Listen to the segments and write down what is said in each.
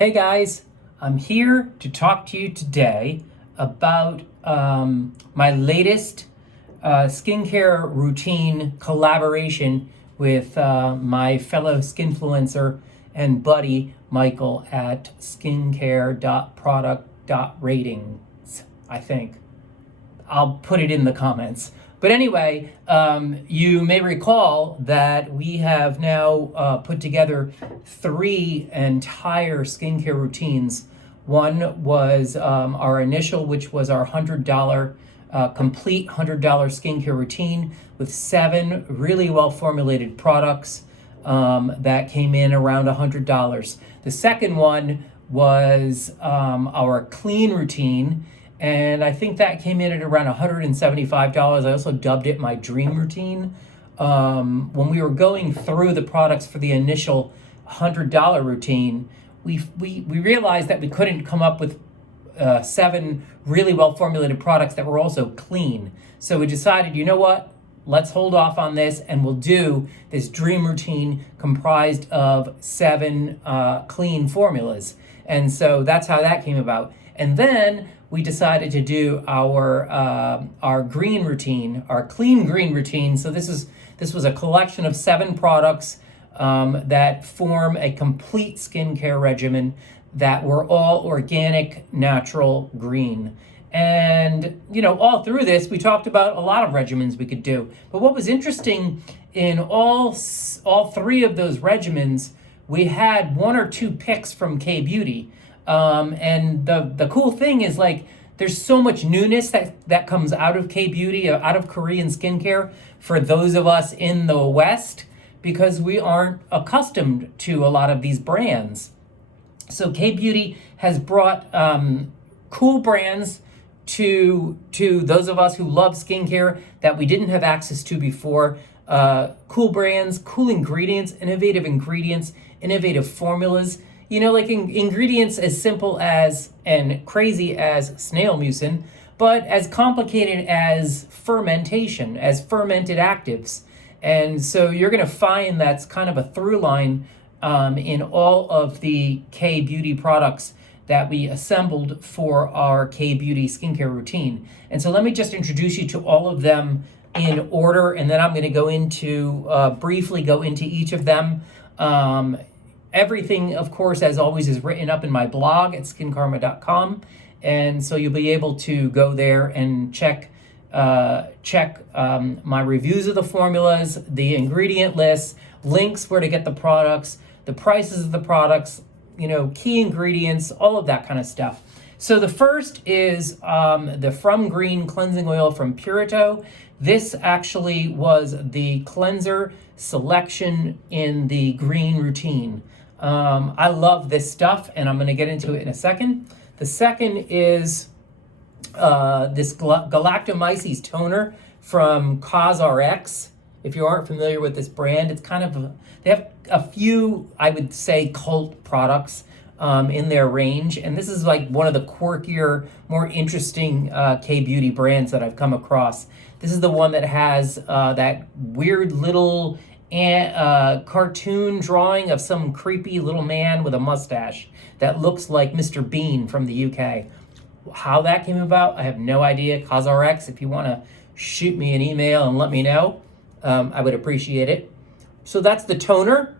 Hey guys, I'm here to talk to you today about my latest skincare routine collaboration with my fellow skinfluencer and buddy Michael at skincare.product.ratings, I think. I'll put it in the comments. But anyway, you may recall that we have now put together 3 entire skincare routines. One was our initial, which was our $100 complete $100 skincare routine with 7 really well formulated products that came in around $100. The second one was our clean routine, and I think that came in at around $175. I also dubbed it my dream routine. When we were going through the products for the initial $100 routine, we realized that we couldn't come up with 7 really well formulated products that were also clean. So we decided, you know what? Let's hold off on this and we'll do this dream routine comprised of 7 clean formulas. And so that's how that came about. And then we decided to do our green routine, our clean green routine. So this was a collection of 7 products that form a complete skincare regimen that were all organic, natural, green. And, all through this, we talked about a lot of regimens we could do. But what was interesting in all 3 of those regimens, we had 1 or 2 picks from K-Beauty. And the cool thing is, there's so much newness that comes out of K-Beauty, out of Korean skincare for those of us in the West, because we aren't accustomed to a lot of these brands. So K-Beauty has brought cool brands to those of us who love skincare that we didn't have access to before. Cool brands, cool ingredients, innovative formulas. Ingredients as simple as and crazy as snail mucin, but as complicated as fermentation, as fermented actives. And so you're going to find that's kind of a through line in all of the K-Beauty products that we assembled for our K-Beauty skincare routine. And so let me just introduce you to all of them in order, and then I'm going to briefly go into each of them. Everything, of course, as always, is written up in my blog at skinkarma.com. And so you'll be able to go there and check my reviews of the formulas, the ingredient lists, links where to get the products, the prices of the products, key ingredients, all of that kind of stuff. So the first is the From Green Cleansing Oil from Purito. This actually was the cleanser selection in the green routine. I love this stuff, and I'm going to get into it in a second. The second is this galactomyces toner from Cosrx. If you aren't familiar with this brand, it's they have a few, I would say, cult products in their range, and this is one of the quirkier, more interesting K-Beauty brands that I've come across. This is the one that has that weird little cartoon drawing of some creepy little man with a mustache that looks like Mr. Bean from the UK. How that came about, I have no idea. Cosrx, if you want to shoot me an email and let me know, I would appreciate it. So that's the toner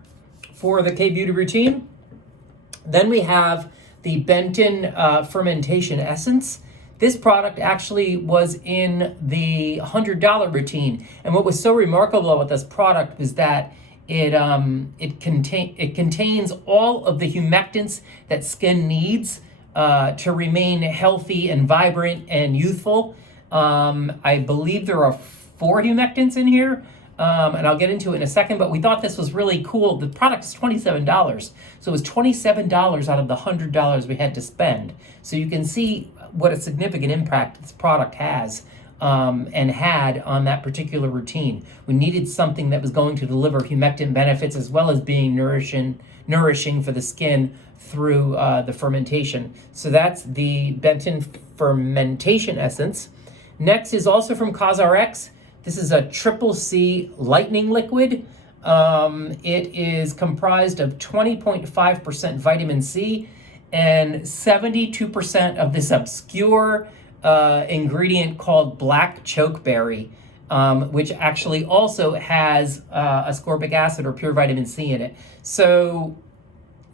for the K-Beauty routine. Then we have the Benton Fermentation Essence. This product actually was in the $100 routine. And what was so remarkable with this product was that it contains all of the humectants that skin needs to remain healthy and vibrant and youthful. I believe there are 4 humectants in here, and I'll get into it in a second, but we thought this was really cool. The product is $27, so it was $27 out of the $100 we had to spend. So you can see what a significant impact this product has and had on that particular routine. We needed something that was going to deliver humectant benefits as well as being nourishing for the skin through the fermentation. So that's the Benton Fermentation Essence. Next is also from Cosrx. This is a Triple C lightening liquid. It is comprised of 20.5% vitamin C and 72% of this obscure ingredient called black chokeberry, which actually also has ascorbic acid or pure vitamin C in it. So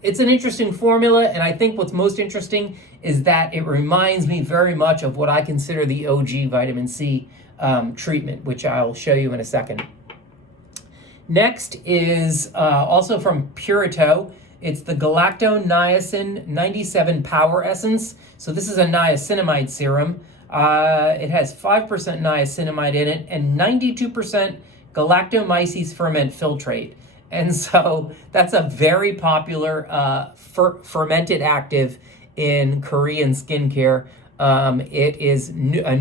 it's an interesting formula, and I think what's most interesting is that it reminds me very much of what I consider the OG vitamin C treatment, which I'll show you in a second. Next is also from Purito. It's the Galacto-Niacin 97 Power Essence. So this is a niacinamide serum. It has 5% niacinamide in it and 92% galactomyces ferment filtrate. And so that's a very popular fermented active in Korean skincare. It is a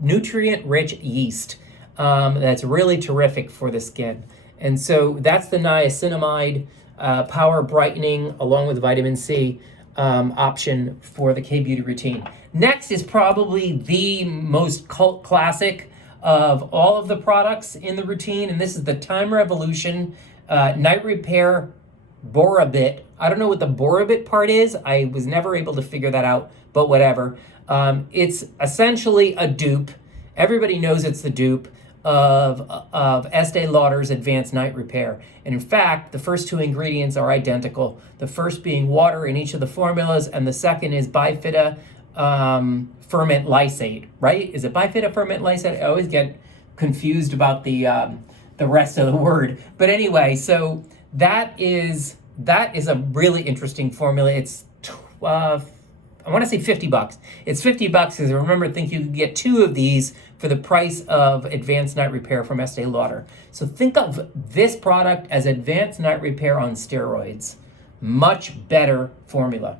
nutrient-rich yeast that's really terrific for the skin. And so that's the niacinamide power brightening along with vitamin C option for the K-Beauty routine. Next is probably the most cult classic of all of the products in the routine, and this is the Time Revolution Night Repair Borabit. I don't know what the Borabit part is. I was never able to figure that out, but whatever. It's essentially a dupe. Everybody knows it's the dupe of Estee Lauder's Advanced Night Repair. And in fact, the first two ingredients are identical. The first being water in each of the formulas, and the second is bifida ferment lysate, right? Is it bifida ferment lysate? I always get confused about the rest of the word. But anyway, so that is a really interesting formula. It's I want to say $50. It's $50 because I think you can get two of these for the price of Advanced Night Repair from Estee Lauder. So think of this product as Advanced Night Repair on steroids. Much better formula.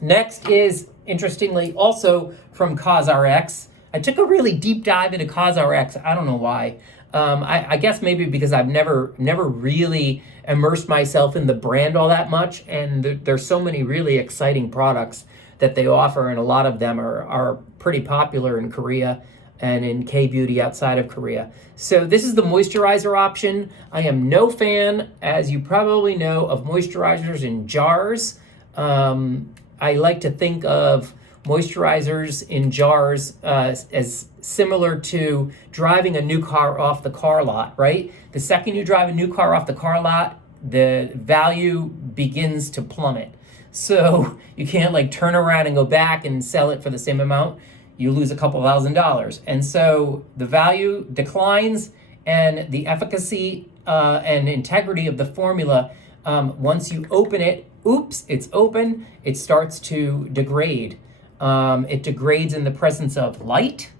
Next is, interestingly, also from Cosrx. I took a really deep dive into Cosrx. I don't know why. I guess maybe because I've never really immersed myself in the brand all that much, and there's so many really exciting products that they offer, and a lot of them are pretty popular in Korea and in K-Beauty outside of Korea. So this is the moisturizer option. I am no fan, as you probably know, of moisturizers in jars. I like to think of moisturizers in jars as similar to driving a new car off the car lot, right? The second you drive a new car off the car lot, the value begins to plummet. So you can't like turn around and go back and sell it for the same amount. You lose a couple $1,000s. And so the value declines, and the efficacy and integrity of the formula, once you open it, oops, it's open, it starts to degrade. It degrades in the presence of light,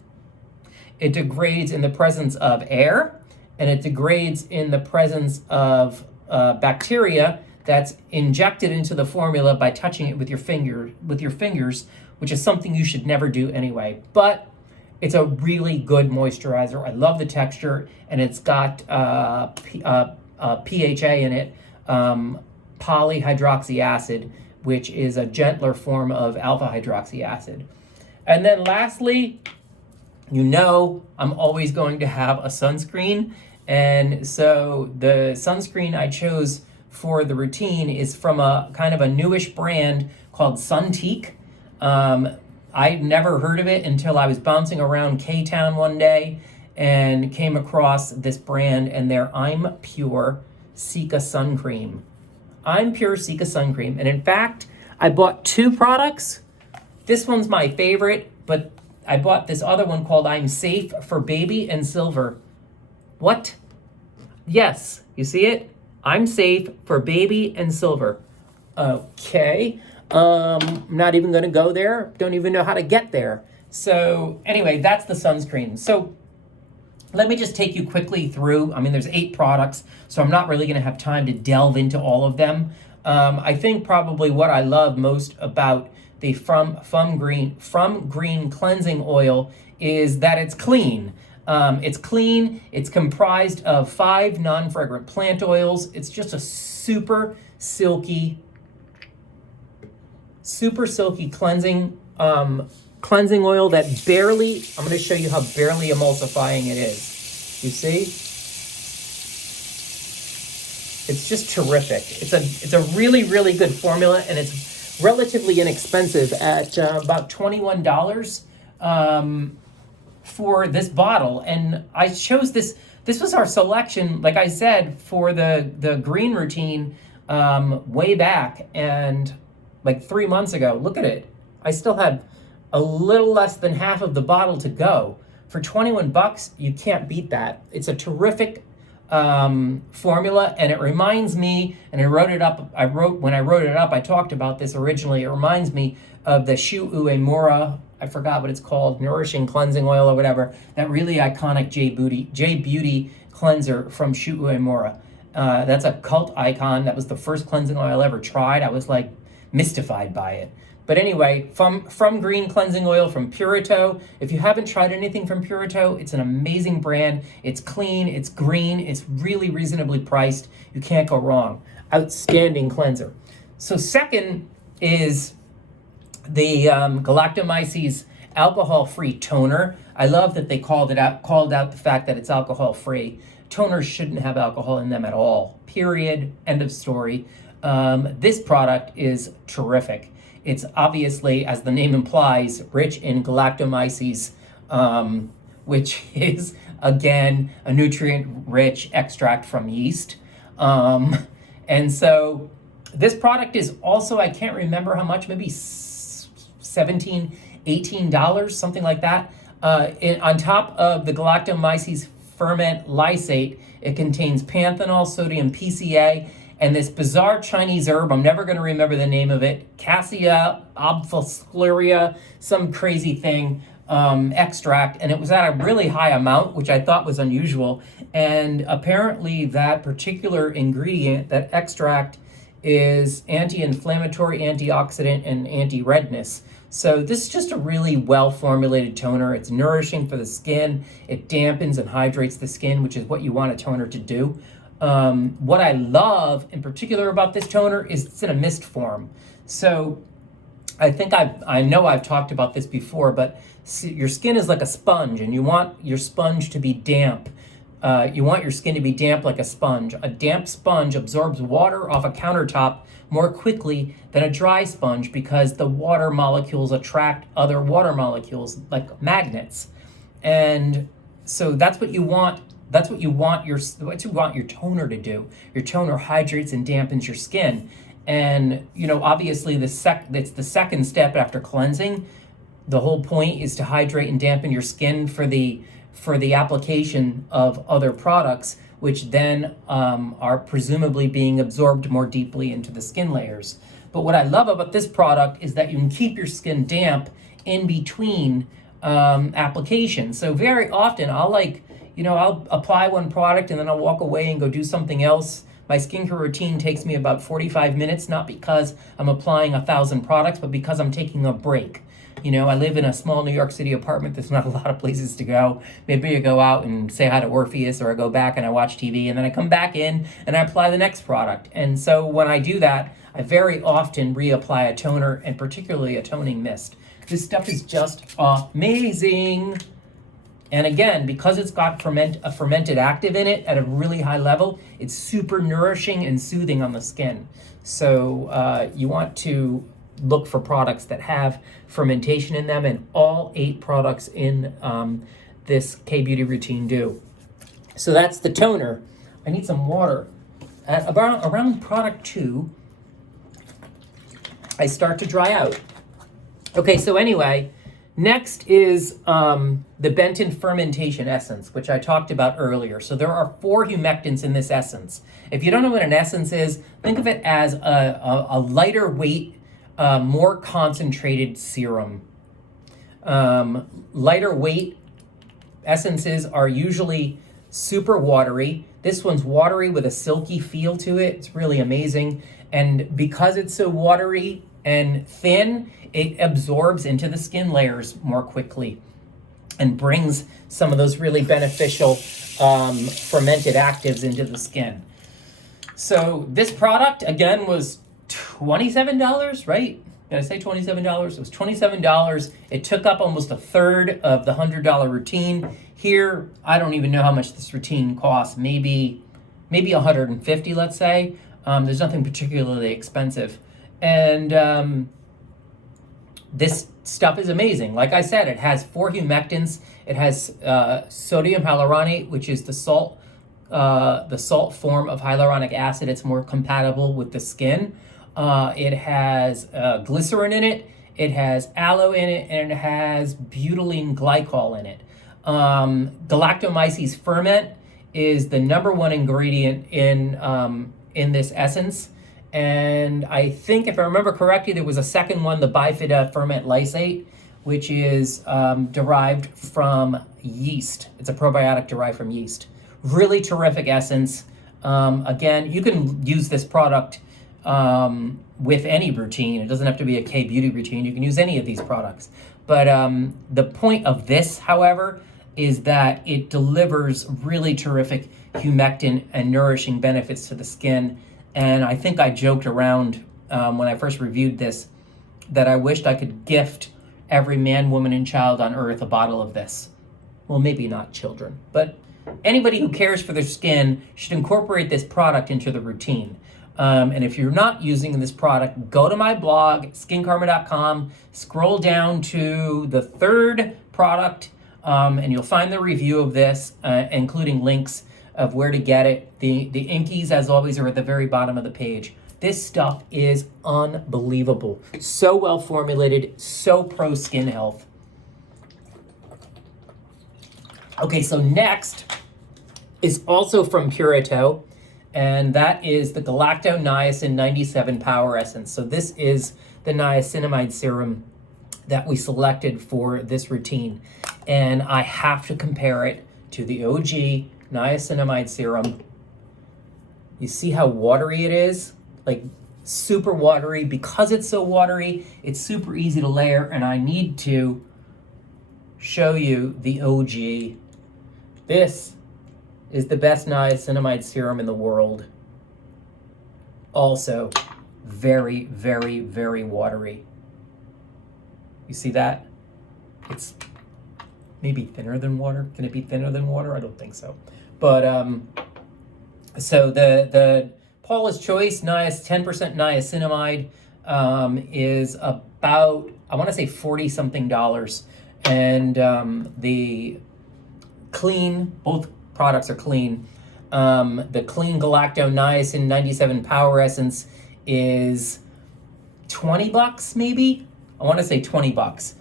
it degrades in the presence of air, and it degrades in the presence of bacteria that's injected into the formula by touching it with your fingers, which is something you should never do anyway. But it's a really good moisturizer. I love the texture, and it's got PHA in it, polyhydroxy acid, which is a gentler form of alpha hydroxy acid. And then lastly, you know I'm always going to have a sunscreen. And so the sunscreen I chose for the routine is from a kind of a newish brand called Sunteak. I'd never heard of it until I was bouncing around K-Town one day and came across this brand and their I'm Pure Cica Sun Cream. I'm Pure Cica Sun Cream. And in fact, I bought two products. This one's my favorite, but I bought this other one called I'm Safe for Baby and Silver. What? Yes, you see it? I'm Safe for Baby and Silver. Okay. Not even going to go there. Don't even know how to get there. So anyway, that's the sunscreen. So let me just take you quickly through. I mean, there's 8 products, so I'm not really going to have time to delve into all of them. I think probably what I love most about the From Green cleansing oil is that it's clean. It's clean. It's comprised of 5 non-fragrant plant oils. It's just a super silky cleansing oil that barely, I'm going to show you how barely emulsifying it is. You see? It's just terrific. It's a really, really good formula, and it's relatively inexpensive at about $21 for this bottle. And I chose this. This was our selection, like I said, for the green routine way back, and like 3 months ago. Look at it. I still have a little less than half of the bottle to go. For 21 bucks, you can't beat that. It's a terrific formula, and it reminds me, and when I wrote it up, I talked about this originally. It reminds me of the Shu Uemura, I forgot what it's called, Nourishing Cleansing Oil or whatever, that really iconic J Beauty cleanser from Shu Uemura. That's a cult icon. That was the first cleansing oil I ever tried. I was like mystified by it. But anyway, from Green Cleansing Oil from Purito. If you haven't tried anything from Purito, it's an amazing brand. It's clean, it's green, it's really reasonably priced. You can't go wrong. Outstanding cleanser. So second is the Galactomyces alcohol-free toner. I love that they called out the fact that it's alcohol-free. Toners shouldn't have alcohol in them at all. Period. End of story. This product is terrific. It's obviously, as the name implies, rich in galactomyces, which is, again, a nutrient-rich extract from yeast. And so this product is also, I can't remember how much, maybe $17, $18, something like that. On top of the galactomyces ferment lysate, it contains panthenol, sodium PCA, and this bizarre Chinese herb, I'm never going to remember the name of it, Cassia obfuscaria, some crazy thing, extract, and it was at a really high amount, which I thought was unusual. And apparently that particular ingredient, that extract, is anti-inflammatory, antioxidant, and anti-redness. So this is just a really well-formulated toner. It's nourishing for the skin. It dampens and hydrates the skin, which is what you want a toner to do. What I love in particular about this toner is it's in a mist form. So I think I know I've talked about this before, but your skin is like a sponge, and you want your sponge to be damp. You want your skin to be damp like a sponge. A damp sponge absorbs water off a countertop more quickly than a dry sponge because the water molecules attract other water molecules like magnets. And so that's what you want. That's what you want your toner to do. Your toner hydrates and dampens your skin. And, obviously it's the second step after cleansing. The whole point is to hydrate and dampen your skin for the application of other products, which then are presumably being absorbed more deeply into the skin layers. But what I love about this product is that you can keep your skin damp in between applications. So very often I'll apply one product and then I'll walk away and go do something else. My skincare routine takes me about 45 minutes, not because I'm applying 1,000 products, but because I'm taking a break. I live in a small New York City apartment. There's not a lot of places to go. Maybe I go out and say hi to Orpheus, or I go back and I watch TV, and then I come back in and I apply the next product. And so when I do that, I very often reapply a toner, and particularly a toning mist. This stuff is just amazing. And again, because it's got a fermented active in it at a really high level, it's super nourishing and soothing on the skin. So you want to look for products that have fermentation in them, and all 8 products in this K-Beauty routine do. So that's the toner. I need some water. At around product 2, I start to dry out. Okay, so anyway, next is the Benton fermentation essence, which I talked about earlier. So there are 4 humectants in this essence. If you don't know what an essence is, think of it as a lighter weight, more concentrated serum. Lighter weight essences are usually super watery. This one's watery with a silky feel to it. It's really amazing. And because it's so watery and thin, it absorbs into the skin layers more quickly and brings some of those really beneficial fermented actives into the skin. So this product, again, was $27, right? Did I say $27? It was $27. It took up almost a third of the $100 routine. Here, I don't even know how much this routine costs. Maybe $150, let's say. There's nothing particularly expensive. And this stuff is amazing. Like I said, it has 4 humectants. It has sodium hyaluronate, which is the salt form of hyaluronic acid. It's more compatible with the skin. It has glycerin in it. It has aloe in it, and it has butylene glycol in it. Galactomyces ferment is the #1 ingredient in this essence. And I think, if I remember correctly, there was a second one, the bifida ferment lysate, which is derived from yeast. It's a probiotic derived from yeast. Really terrific essence. Again, you can use this product with any routine. It doesn't have to be a K-beauty routine. You can use any of these products. But the point of this, however, is that it delivers really terrific humectant and nourishing benefits to the skin. And I think I joked around when I first reviewed this that I wished I could gift every man, woman, and child on earth a bottle of this. Well, maybe not children, but anybody who cares for their skin should incorporate this product into the routine. And if you're not using this product, go to my blog, skinkarma.com, scroll down to the 3rd product, and you'll find the review of this, including links of where to get it. The inkies, as always, are at the very bottom of the page. This stuff is unbelievable. So well formulated, so pro skin health. Okay, so next is also from Purito, and that is the Galacto-Niacin 97 Power Essence. So this is the niacinamide serum that we selected for this routine. And I have to compare it to the OG niacinamide serum. You see how watery it is? Like super watery. Because it's so watery, it's super easy to layer, and I need to show you the OG. This is the best niacinamide serum in the world. Also, very, very, very watery. You see that? It's maybe thinner than water. Can it be thinner than water? I don't think so. But so the Paula's Choice 10% niacinamide is about, I want to say $40-something, and the clean, both products are clean. The clean Galacto-Niacin 97 Power Essence is $20 maybe. I want to say $20.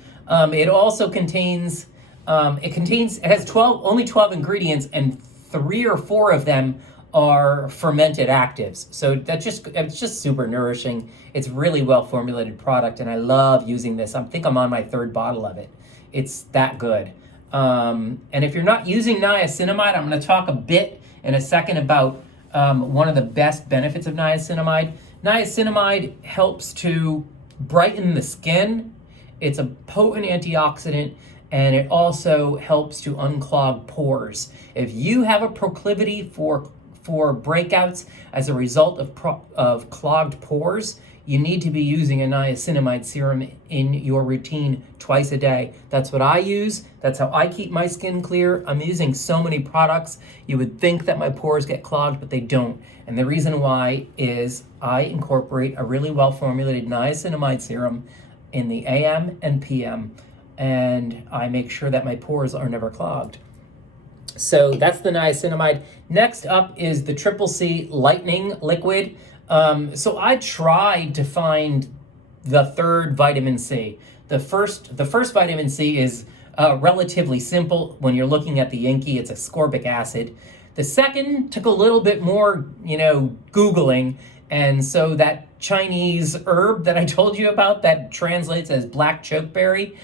It also contains it has only 12 ingredients, and 3 or 4 of them are fermented actives. So it's just super nourishing. It's really well formulated product, and I love using this. I think I'm on my 3rd bottle of it. It's that good. And if you're not using niacinamide, I'm going to talk a bit in a second about one of the best benefits of niacinamide. Niacinamide helps to brighten the skin. It's a potent antioxidant, and it also helps to unclog pores. If you have a proclivity for breakouts as a result of clogged pores, you need to be using a niacinamide serum in your routine twice a day. That's what I use. That's how I keep my skin clear. I'm using so many products. You would think that my pores get clogged, but they don't. And the reason why is I incorporate a really well-formulated niacinamide serum in the AM and PM, and I make sure that my pores are never clogged. So that's the niacinamide. Next up is the Triple C Lightening Liquid. So I tried to find the 3rd vitamin C. The first vitamin C is relatively simple. When you're looking at the inky, it's ascorbic acid. The second took a little bit more, Googling. And so that Chinese herb that I told you about that translates as black chokeberry,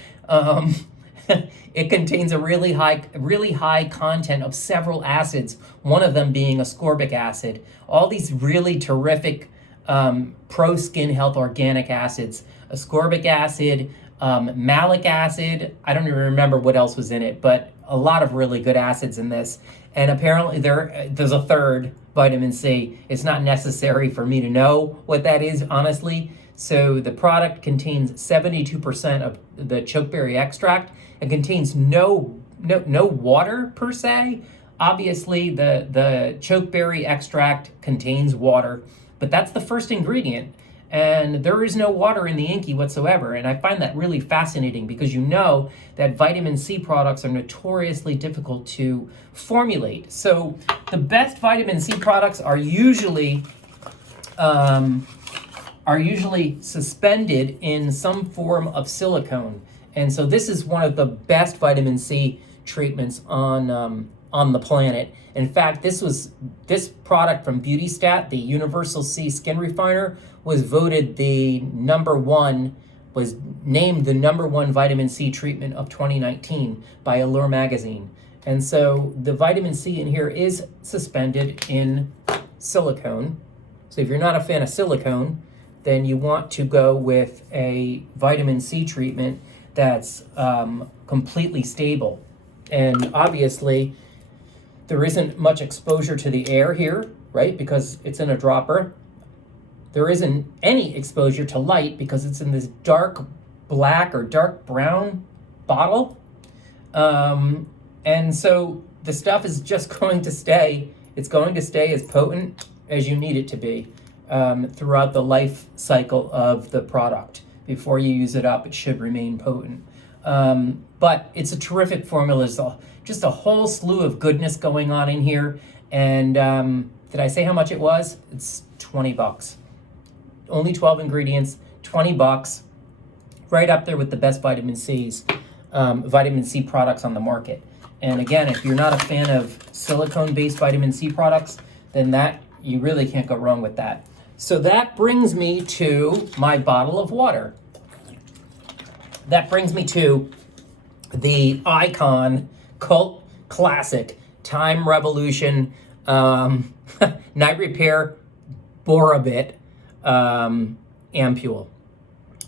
it contains a really high content of several acids, one of them being ascorbic acid. All these really terrific pro skin health organic acids. Ascorbic acid, malic acid, I don't even remember what else was in it, but a lot of really good acids in this. And apparently there's a 3rd, vitamin C. It's not necessary for me to know what that is, honestly. So the product contains 72% of the chokeberry extract. It contains no water per se. Obviously, the chokeberry extract contains water, but that's the first ingredient. and there is no water in the Inky whatsoever. And I find that really fascinating because you know that vitamin C products are notoriously difficult to formulate. So the best vitamin C products are usually suspended in some form of silicone. And so this is one of the best vitamin C treatments on the planet. In fact, this product from Beauty Stat, the Universal C Skin Refiner, was voted was named the number one vitamin C treatment of 2019 by Allure magazine. And so the vitamin C in here is suspended in silicone. So if you're not a fan of silicone, then you want to go with a vitamin C treatment that's completely stable. And obviously, there isn't much exposure to the air here, right? Because it's in a dropper. There isn't any exposure to light because it's in this dark black or dark brown bottle. And so the stuff is just going to stay. It's going to stay as potent as you need it to be throughout the life cycle of the product. Before you use it up, it should remain potent. But it's a terrific formula. There's just a whole slew of goodness going on in here. And did I say how much it was? It's $20. Only 12 ingredients, $20, right up there with the best vitamin C products on the market. And again, if you're not a fan of silicone-based vitamin C products, then you really can't go wrong with that. So that brings me to my bottle of water. That brings me to the icon, cult classic, Time Revolution, Night Repair Borabit ampule.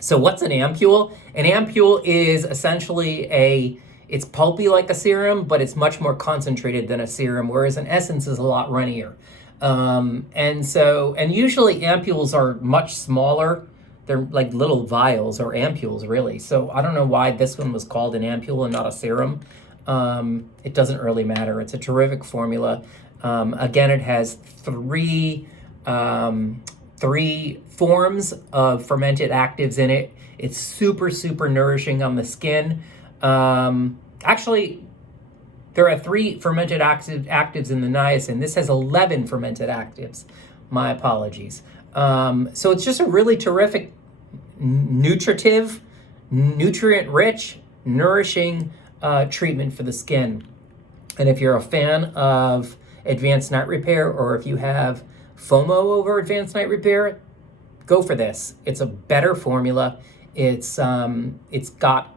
So what's an ampule? An ampule is essentially it's pulpy like a serum, but it's much more concentrated than a serum, whereas an essence is a lot runnier. And usually ampules are much smaller. They're like little vials or ampules, really. So I don't know why this one was called an ampule and not a serum. It doesn't really matter. It's a terrific formula. Again, it has three forms of fermented actives in it. It's super, super nourishing on the skin. Actually, there are 3 fermented actives in the niacin. This has 11 fermented actives. My apologies. So it's just a really terrific, nutritive, nutrient-rich, nourishing treatment for the skin. And if you're a fan of advanced night repair, or if you have FOMO over advanced night repair, go for this. It's a better formula. It's got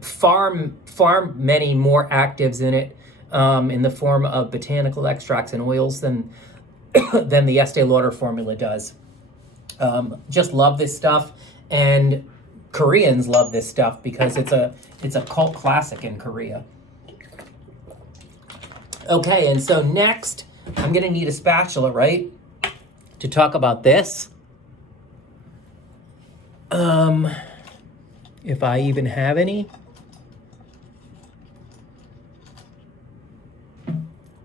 far many more actives in it in the form of botanical extracts and oils than the Estee Lauder formula does. Just love this stuff, and Koreans love this stuff because it's a cult classic in Korea. Okay, and so next I'm gonna need a spatula, right, to talk about this. If I even have any.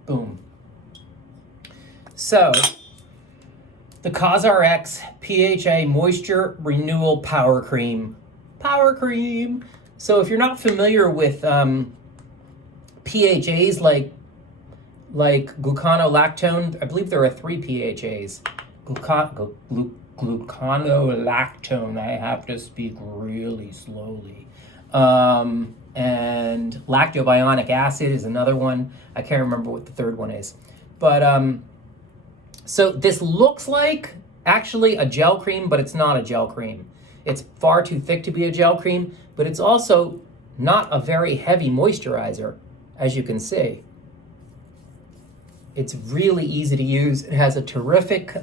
Boom. So, the Cosrx PHA Moisture Renewal Power Cream. Power Cream! So if you're not familiar with PHAs like gluconolactone, I believe there are 3 PHAs. Gluconolactone, I have to speak really slowly. And lactobionic acid is another one. I can't remember what the third one is. But so this looks like actually a gel cream, but it's not a gel cream. It's far too thick to be a gel cream, but it's also not a very heavy moisturizer, as you can see. It's really easy to use. It has a terrific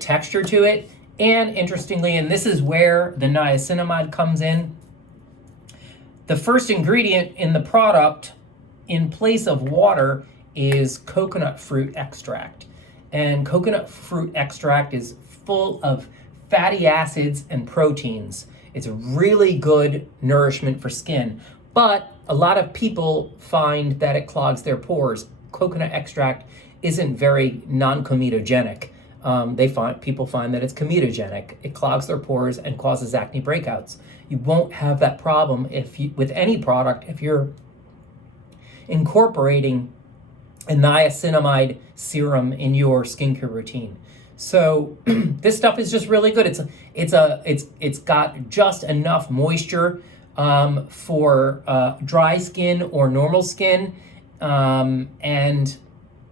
texture to it. And interestingly, and this is where the niacinamide comes in, the first ingredient in the product in place of water is coconut fruit extract. And coconut fruit extract is full of fatty acids and proteins. It's really good nourishment for skin. But a lot of people find that it clogs their pores. Coconut extract isn't very non-comedogenic. People find that it's comedogenic. It clogs their pores and causes acne breakouts. You won't have that problem with any product if you're incorporating a niacinamide serum in your skincare routine. So this stuff is just really good. It's got just enough moisture for dry skin or normal skin, and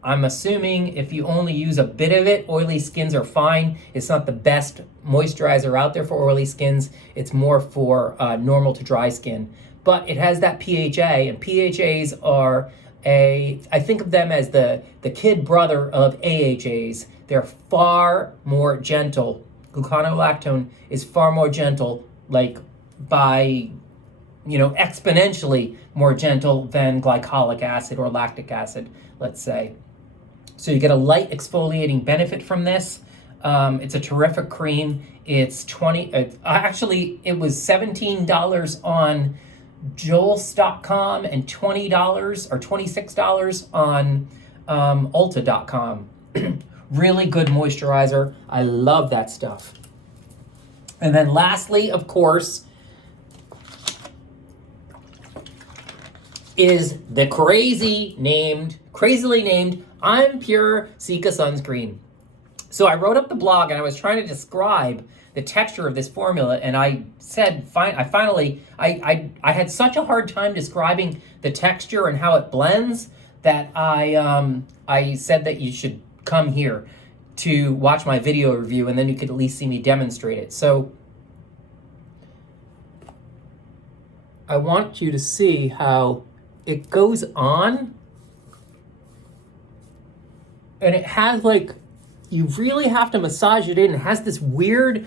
I'm assuming if you only use a bit of it, oily skins are fine. It's not the best moisturizer out there for oily skins. It's more for normal to dry skin. But it has that PHA, and PHAs are I think of them as the kid brother of AHAs. They're far more gentle. Gluconolactone is far more gentle, like by, exponentially more gentle than glycolic acid or lactic acid, let's say. So you get a light exfoliating benefit from this. It's a terrific cream. It's actually it was $17 on Joel's.com and $20 or $26 on Ulta.com. Really good moisturizer. I love that stuff. And then lastly, of course, is the crazily named I'm Pure Cica sunscreen. So I wrote up the blog and I was trying to describe the texture of this formula, and I said, I had such a hard time describing the texture and how it blends that I said that you should come here to watch my video review, and then you could at least see me demonstrate it. So I want you to see how it goes on, and it has you really have to massage it in. It has this weird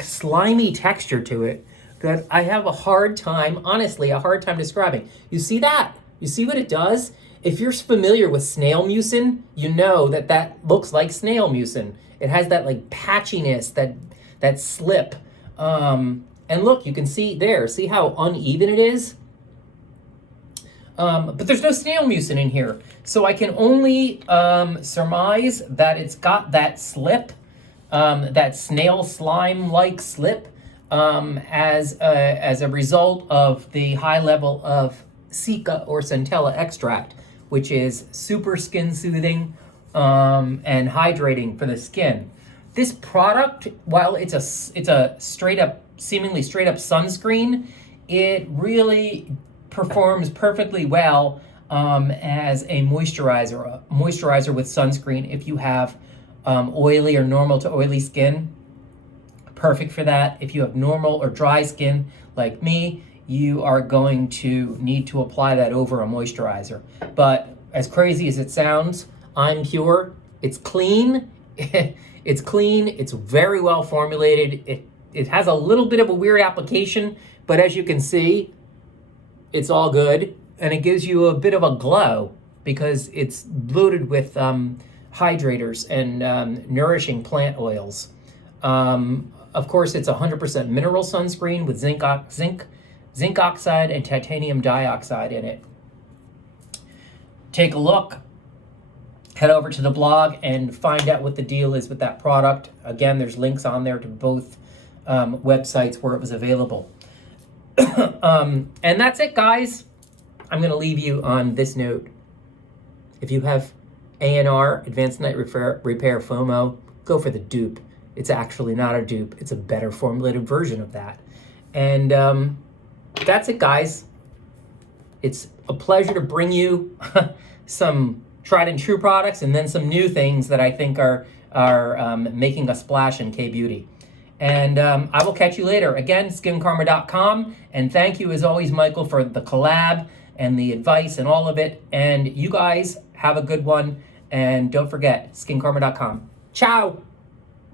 slimy texture to it that I have a hard time describing. You see that? You see what it does? If you're familiar with snail mucin, you know that looks like snail mucin. It has that patchiness, that slip. And look, you can see how uneven it is? But there's no snail mucin in here. So I can only surmise that it's got that slip, that snail slime-like slip, as a result of the high level of Cica or Centella extract, which is super skin soothing and hydrating for the skin. This product, while it's a seemingly straight up sunscreen, it really performs perfectly well as a moisturizer with sunscreen. If you have oily or normal to oily skin, perfect for that. If you have normal or dry skin like me, you are going to need to apply that over a moisturizer. But as crazy as it sounds, I'm Pure. It's clean. It's clean. It's very well formulated. It has a little bit of a weird application, but as you can see, it's all good. And it gives you a bit of a glow because it's loaded with hydrators and nourishing plant oils. Of course, it's 100% mineral sunscreen with zinc oxide and titanium dioxide in it. Take a look. Head over to the blog and find out what the deal is with that product. Again, there's links on there to both websites where it was available. And that's it, guys. I'm going to leave you on this note. If you have ANR, Advanced Night Repair FOMO, go for the dupe. It's actually not a dupe. It's a better formulated version of that. And that's it, guys. It's a pleasure to bring you some tried and true products and then some new things that I think are making a splash in K-Beauty. And I will catch you later. Again, skinkarma.com. And thank you, as always, Michael, for the collab and the advice and all of it. And you guys have a good one. And don't forget, skinkarma.com. Ciao.